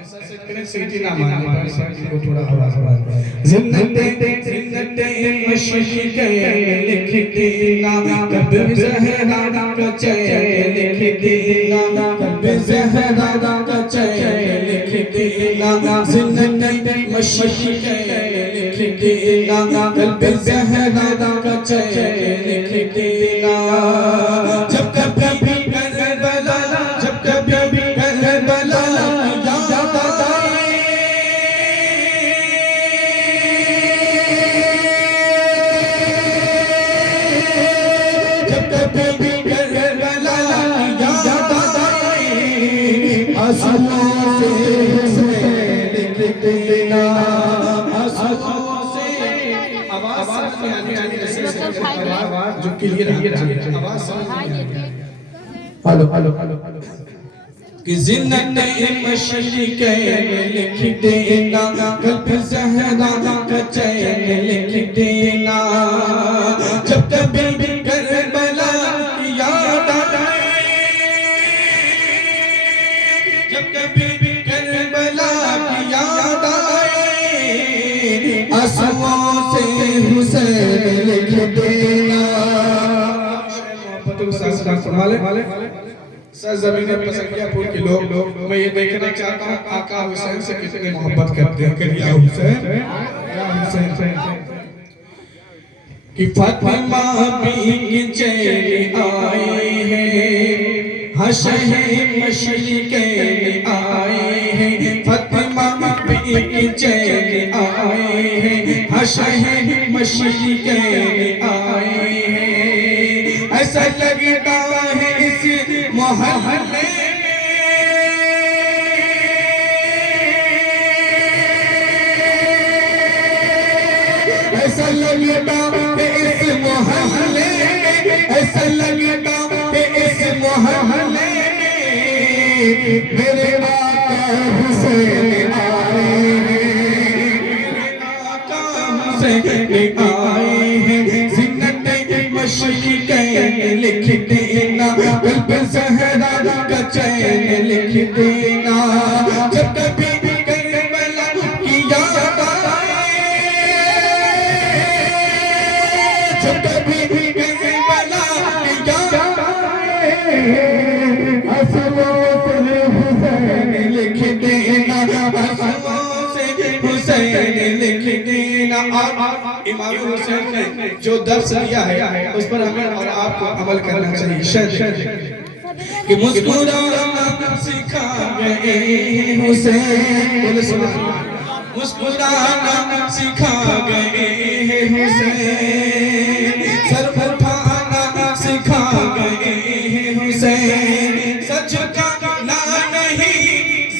ऐसा सेट करें सीटी ना मारने पर को थोड़ा आवाज बढ़ा जिन्नते मशक लिख देना कब ज़हरा का चैन लिख देना कब ज़हरा का चैन लिख देना जिन्नते मशक लिख देना कब ज़हरा का चैन लिख देना जब कभी करबला जब कभी करबला याद आए जब कभी करबला याद आए आंसुओं से लिख देना आंसुओं से आवाज में आने जो क्लियर आवाज हेलो हेलो हेलो हेलो कि जिन्नते मशक लिख देना कब ज़हरा का चैन लिख देना जब कभी करबला याद आए जब कभी करबला याद आए आंसुओं से हुसैन लिख देना सरजमीन पसंदियापुर के लोग मैं ये देखना चाहता हूँ आका हुसैन से कितने मोहब्बत करते हैं कि या हुसैन कि फातिमा भी चैन आए हैं हशर मशक आए हैं फातिमा भी चैन आए हैं हशर मशक आए हैं ऐसा लगता है इस मोहल्ले ऐसा लगता है इस मोहल्ले ऐसा लगता है इस मोहल्ले मेरे आका हुसैन आए हैं आका हुसैन आए हैं जिन्नते मशक लिख देना कब ज़हरा का चैन लिख देना जब कभी करबला की याद आए जब कभी करबला की याद आए आंसुओं से हुसैन लिख देना आंसुओं से हुसैन लिख देना और इमाम हुसैन ने जो दर्स दिया है उस पर हमें और आपको अमल करना चाहिए शायद कि मुस्कुराना सिखा गए हुसैन मुस्कुराना सिखा गए हुसैन सर उठाना सिखा गए हुसैन सच का ना नहीं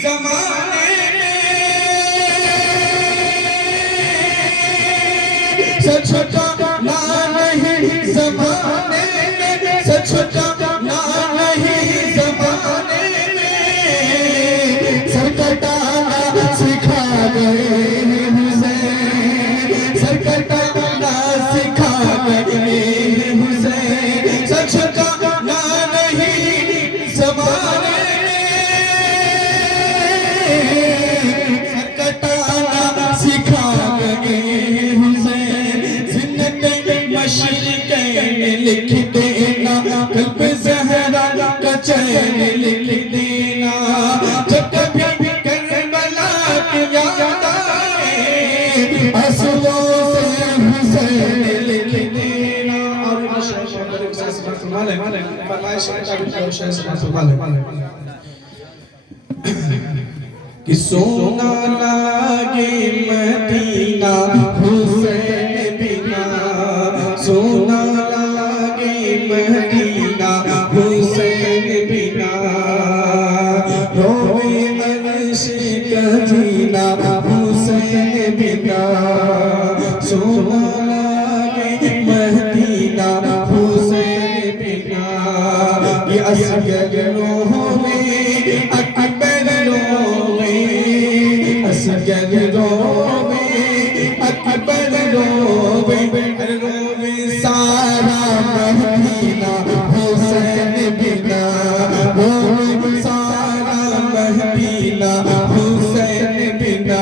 ज़माने सच का ना नहीं ज़माने सच का ना नहीं ज़माने सर कटाना सिखा गए हुसैन सर कटाना सिखा गए हुसैन सच का ना नहीं ज़माने सर कटाना सिखा गए मशक लिख देना कब ज़हरा का चैन लिख देना जब कभी करबला की याद आए आंसुओं से हुसैन लिख देना और कि सोना लागे मदीना हुसैन बिना सोना लागे मदीना हुसैन बिना रोवे अर्श का जीना हुसैन बिना सोना लागे मदीना हुसैन बिना ये असगर रोवे अकबर रोवे असगर रोवे अकबर रोवे सारा मदीना हुसैन बिना रोवे सारा मदीना हुसैन बिना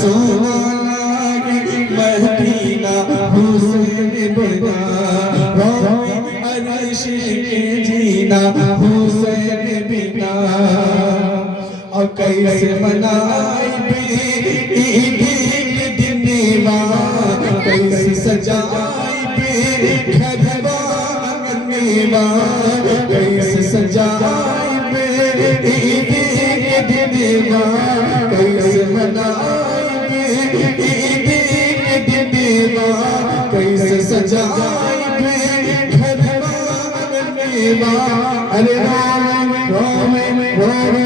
सोना लागे मदीना हुसैन बिना रोवे अर्श के जीना हुसैन बिना और कैसे मनाए कैसे सजाए खरबा अंगनेवा कैसे सजाए दिनेवा कैसे मनाए दिनेवा कैसे सजाए खरबा अंगनेवा अरे रोवे रोवे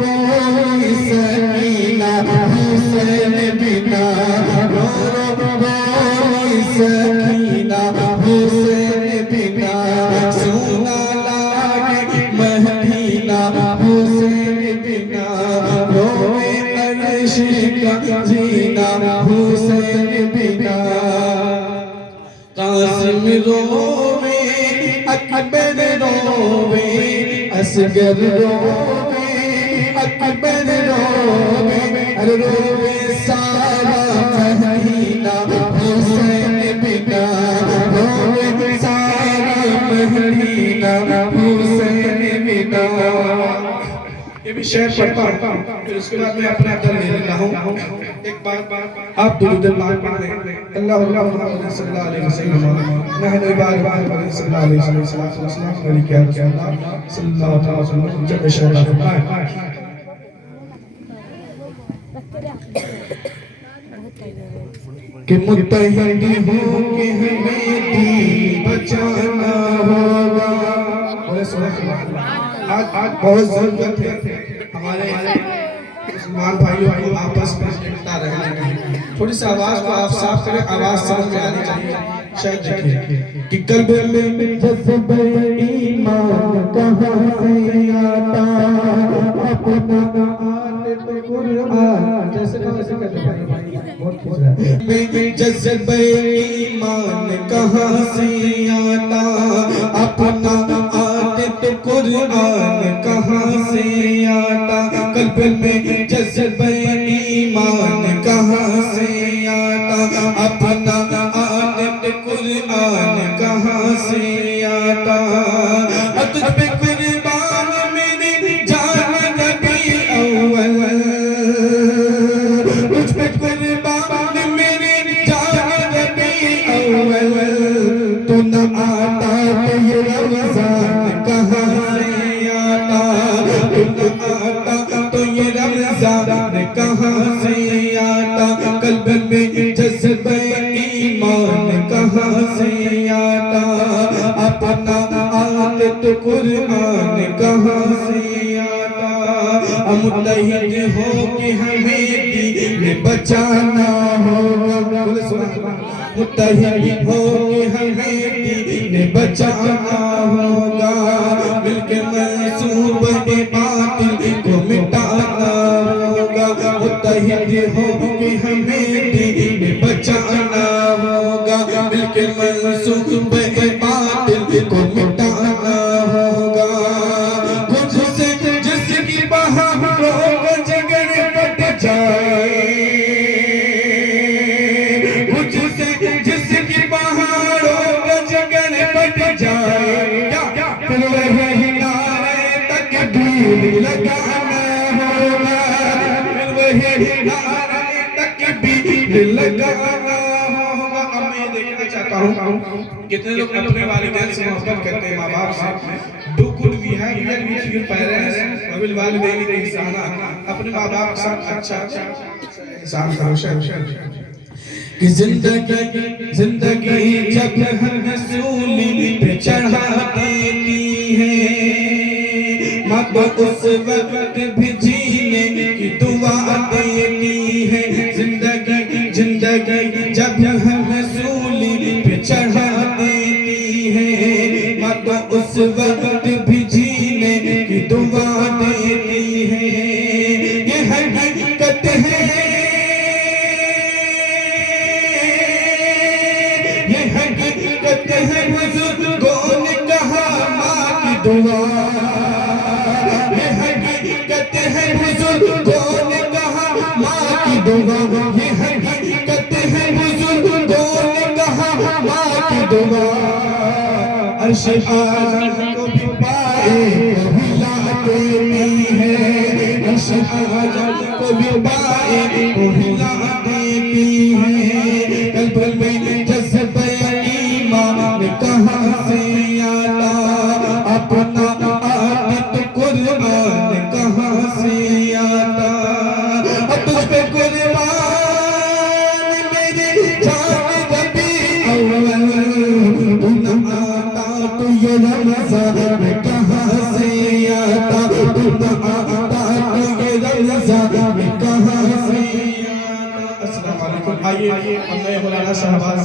रोवे सकीना हुसैन बिना सकीना हुसैन बिना सोना लागे मदीना हुसैन बिना रोवे अर्श का जीना हुसैन बिना कासिम रोवे अकबर रोवे असगर रोवे अकबर रोवे अरे रोवे सारा मदीना हुसैन बिना रोवे सारा मदीना हुसैन बिना। ये भी शेर पढ़ता हूँ फिर उसके बाद मैं अपना दर ले लेता हूँ। एक बार आप दुरूद पाक पढ़ लें अल्लाह मुहम्मद सल्लल्लाहु अलैहि वसल्लम नहनु इबाद सल्लल्लाहु अलैहि वसल्लम क्या सल्लल्लाहु अलैहि वसल्लम जब शेर फरमाए कि मुत्तहिद हो के हमें दीन बचाना होगा। आज बहुत जरूरत है हमारे मुसलमान भाइयों को आपस में मिलता रहने की। थोड़ी सी आवाज को आप साफ करें, आवाज समझ में आनी चाहिए। शायद देखिए कि कल्ब में जज्बे ईमान कहाँ से आता अपना आते तो कुरान जैसे कहते हैं जज्बे ईमान कहाँ से आता अपना आते तो कुरान कहाँ से आता कल्ब में जज्बे ईमान कहाँ से आता अपना आते तो कुरान कहाँ से आता तुझ पे कुर्बान मेरी जान नबी अव्वल तुझ पे कुर्बान मेरी जान नबी अव्वल तू न आता तो ये रमजान कहाँ से आता तू न आता तो ये रमजान कहाँ से आता कल्ब में जज्बे ईमान कहाँ से आता अपना आते तो कुरान कहाँ से आता मुत्तहिद हो के हमें दीन बचाना होगा। मुत्तहिद हो के हमें दीन बचाना होगा मिलके मंसूबे बातिल को मिटाना होगा। मुत्तहिद हो के हमें दीन बचाना होगा मिलके मंसूबे बातिल को मिटाना होगा। मुझसे जिसकी बहारों जगन पट जाए मुझसे जिसकी बहारों जगन पट जाए फिर वही नारे तकबीर लगाना होगा फिर वही नारे तकबीर लगाना होगा। अब मैं देखना चाहता हूँ कितने लोग अपने वालिदैन से मोहब्बत करते हैं, माँ बाप से। Do good we have here with your parents will वालिदैन के इंसान अपने माँ बाप के साथ अच्छा इंसान करो। कि जिंदगी जब हर सूली पे चढ़ा देती है माँ तो उस वक्त भी जीने की दुआ देती है। जिंदगी जब हम सूली पे चढ़ा देती है माँ तो उस वक्त भी जीने की दुआ देती है। ये हकीकत है ये हकीकत है बुजुर्गों ने दुआ अर्श आज़म को भी पाए हिला देती है, अर्श आज़म को भी पाए हिला देती है। कल्ब में जज़्बे ईमान कहाँ से आता, अपना आदत कुर्बान कहाँ से आता। अब तुझ पे कुर्बान मेरी जान रबी अव्वल, तू न आता तो ये रमज़ान में कहाँ से आता, तू न आता तो ये रमज़ान में कहाँ से आता। अस्सलाम वालेकुम। आइए हम नए मौलाना शहबाज